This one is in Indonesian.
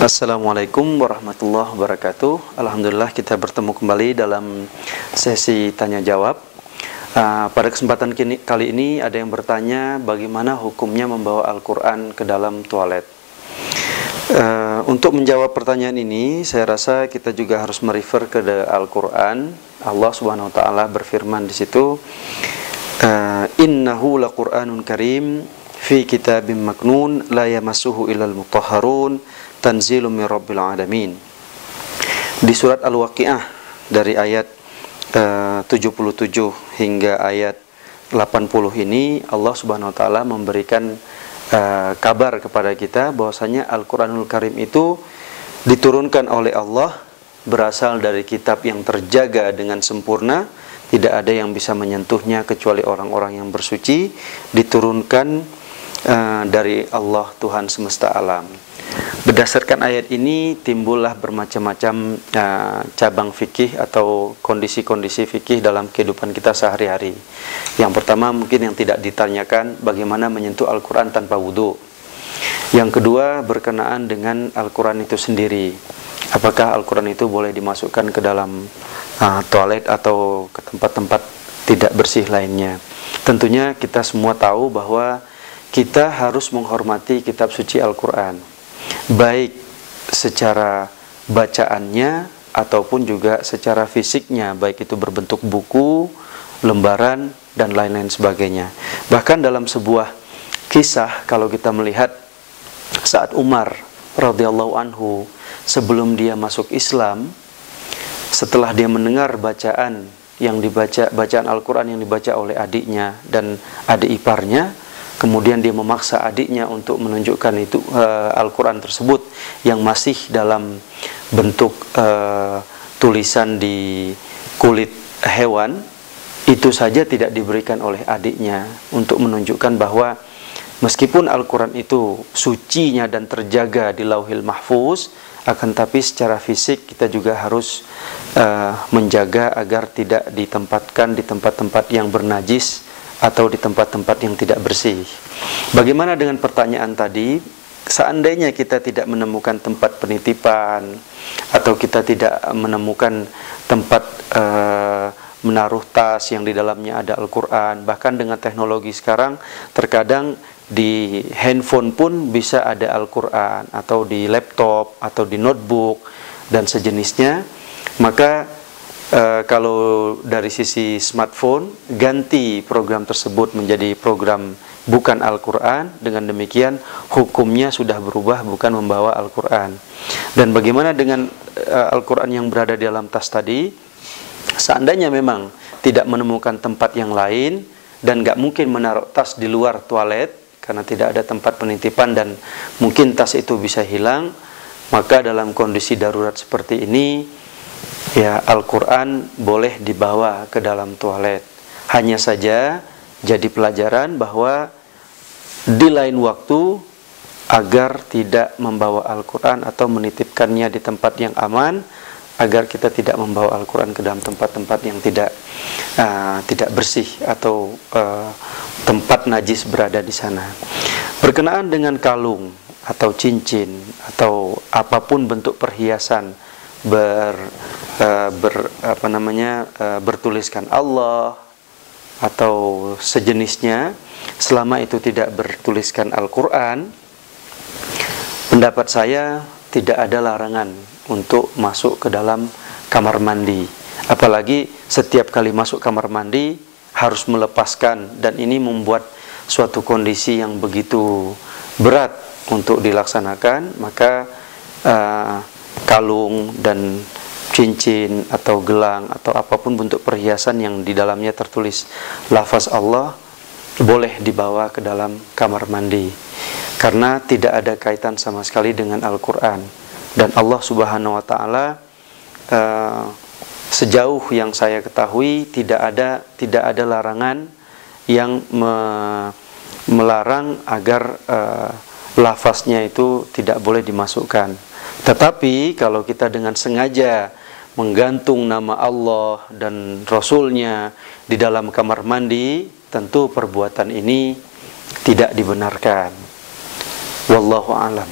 Assalamualaikum warahmatullahi wabarakatuh. Alhamdulillah kita bertemu kembali dalam sesi tanya jawab. Pada kesempatan kali ini ada yang bertanya bagaimana hukumnya membawa Al-Quran ke dalam toilet. Untuk menjawab pertanyaan ini, saya rasa kita juga harus merefer ke Al-Quran. Allah Subhanahu Wa Taala berfirman di situ, Innahu laqur'anun karim fi kitabim maknun la yamassuhu illal mutahharun tanzilum min rabbil alamin. Di surat Al-Waqiah dari ayat 77 hingga ayat 80 ini Allah Subhanahu wa taala memberikan kabar kepada kita bahwasanya Al-Qur'anul Karim itu diturunkan oleh Allah, berasal dari kitab yang terjaga dengan sempurna, tidak ada yang bisa menyentuhnya kecuali orang-orang yang bersuci, diturunkan dari Allah Tuhan semesta alam. Berdasarkan ayat ini timbullah bermacam-macam cabang fikih atau kondisi-kondisi fikih dalam kehidupan kita sehari-hari. Yang pertama mungkin yang tidak ditanyakan, bagaimana menyentuh Al-Quran tanpa wudhu. Yang kedua berkenaan dengan Al-Quran itu sendiri. Apakah Al-Quran itu boleh dimasukkan ke dalam toilet atau ke tempat-tempat tidak bersih lainnya. Tentunya kita semua tahu bahwa kita harus menghormati kitab suci Al-Quran, baik secara bacaannya ataupun juga secara fisiknya, baik itu berbentuk buku, lembaran, dan lain-lain sebagainya. Bahkan dalam sebuah kisah, kalau kita melihat saat Umar radhiyallahu anhu sebelum dia masuk Islam, setelah dia mendengar bacaan Al-Quran yang dibaca oleh adiknya dan adik iparnya, kemudian dia memaksa adiknya untuk menunjukkan itu Al-Quran tersebut yang masih dalam bentuk tulisan di kulit hewan. Itu saja tidak diberikan oleh adiknya untuk menunjukkan bahwa meskipun Al-Quran itu sucinya dan terjaga di Lauhil Mahfuz, akan tapi secara fisik kita juga harus menjaga agar tidak ditempatkan di tempat-tempat yang bernajis atau di tempat-tempat yang tidak bersih. Bagaimana dengan pertanyaan tadi? Seandainya kita tidak menemukan tempat penitipan atau kita tidak menemukan tempat menaruh tas yang di dalamnya ada Al-Quran, bahkan dengan teknologi sekarang terkadang di handphone pun bisa ada Al-Quran, atau di laptop atau di notebook dan sejenisnya, maka kalau dari sisi smartphone, ganti program tersebut menjadi program bukan Al-Quran. Dengan demikian hukumnya sudah berubah, bukan membawa Al-Quran. Dan bagaimana dengan Al-Quran yang berada di dalam tas tadi? Seandainya memang tidak menemukan tempat yang lain dan gak mungkin menaruh tas di luar toilet karena tidak ada tempat penitipan dan mungkin tas itu bisa hilang, maka dalam kondisi darurat seperti ini, ya, Al-Quran boleh dibawa ke dalam toilet. Hanya saja jadi pelajaran bahwa di lain waktu agar tidak membawa Al-Quran atau menitipkannya di tempat yang aman, agar kita tidak membawa Al-Quran ke dalam tempat-tempat yang tidak bersih atau tempat najis berada di sana. Berkenaan dengan kalung atau cincin atau apapun bentuk perhiasan bertuliskan Allah atau sejenisnya, selama itu tidak bertuliskan Al-Quran, pendapat saya tidak ada larangan untuk masuk ke dalam kamar mandi. Apalagi setiap kali masuk kamar mandi harus melepaskan, dan ini membuat suatu kondisi yang begitu berat untuk dilaksanakan. Maka kalung dan cincin atau gelang atau apapun bentuk perhiasan yang di dalamnya tertulis lafaz Allah boleh dibawa ke dalam kamar mandi, karena tidak ada kaitan sama sekali dengan Al-Quran. Dan Allah Subhanahu wa taala sejauh yang saya ketahui tidak ada larangan yang melarang agar lafaznya itu tidak boleh dimasukkan. Tetapi kalau kita dengan sengaja menggantung nama Allah dan Rasulnya di dalam kamar mandi, tentu perbuatan ini tidak dibenarkan. Wallahu a'lam.